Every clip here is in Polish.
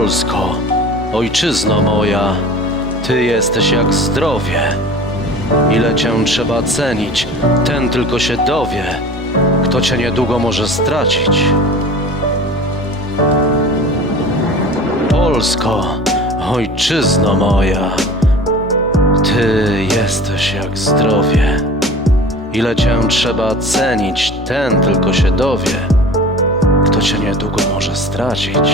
Polsko, ojczyzno moja, Ty jesteś jak zdrowie. Ile Cię trzeba cenić, ten tylko się dowie, kto Cię niedługo może stracić. Polsko, ojczyzno moja, Ty jesteś jak zdrowie. Ile Cię trzeba cenić, ten tylko się dowie, kto Cię niedługo może stracić.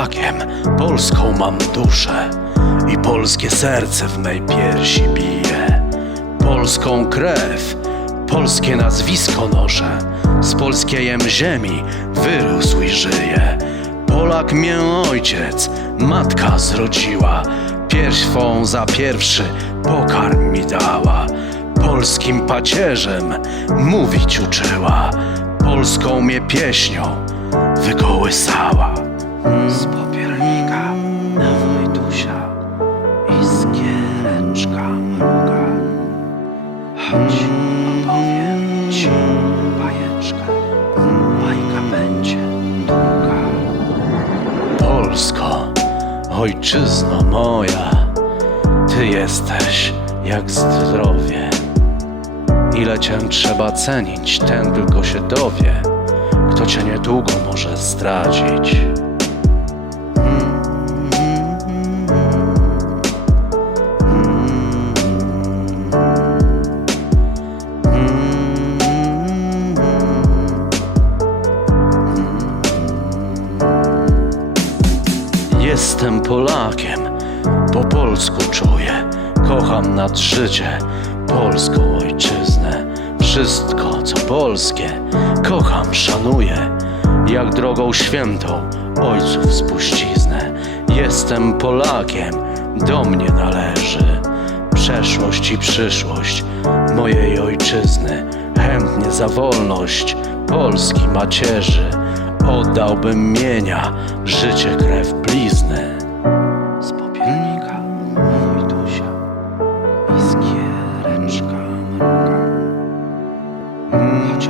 Polakiem, polską mam duszę i polskie serce w mej piersi bije. Polską krew, polskie nazwisko noszę, z polskiejem ziemi wyrósł i żyje. Polak mię ojciec, matka zrodziła, pierśwą za pierwszy pokarm mi dała. Polskim pacierzem mówić uczyła, polską mnie pieśnią wykołysała. Z popielnika na Wojtusia i z giereczka mruga. Chodź, opowiem ci bajeczkę, bajka będzie długa. Polsko, ojczyzno moja, ty jesteś jak zdrowie. Ile cię trzeba cenić, ten tylko się dowie, kto cię niedługo może stracić. Jestem Polakiem, po polsku czuję, kocham nad życie, polską ojczyznę. Wszystko, co polskie, kocham, szanuję, jak drogą świętą ojców spuściznę. Jestem Polakiem, do mnie należy przeszłość i przyszłość mojej ojczyzny. Chętnie za wolność Polski macierzy Oddałbym mienia, życie, krew blizny Z popielnika mój dusia i skiereczka mruga. Choć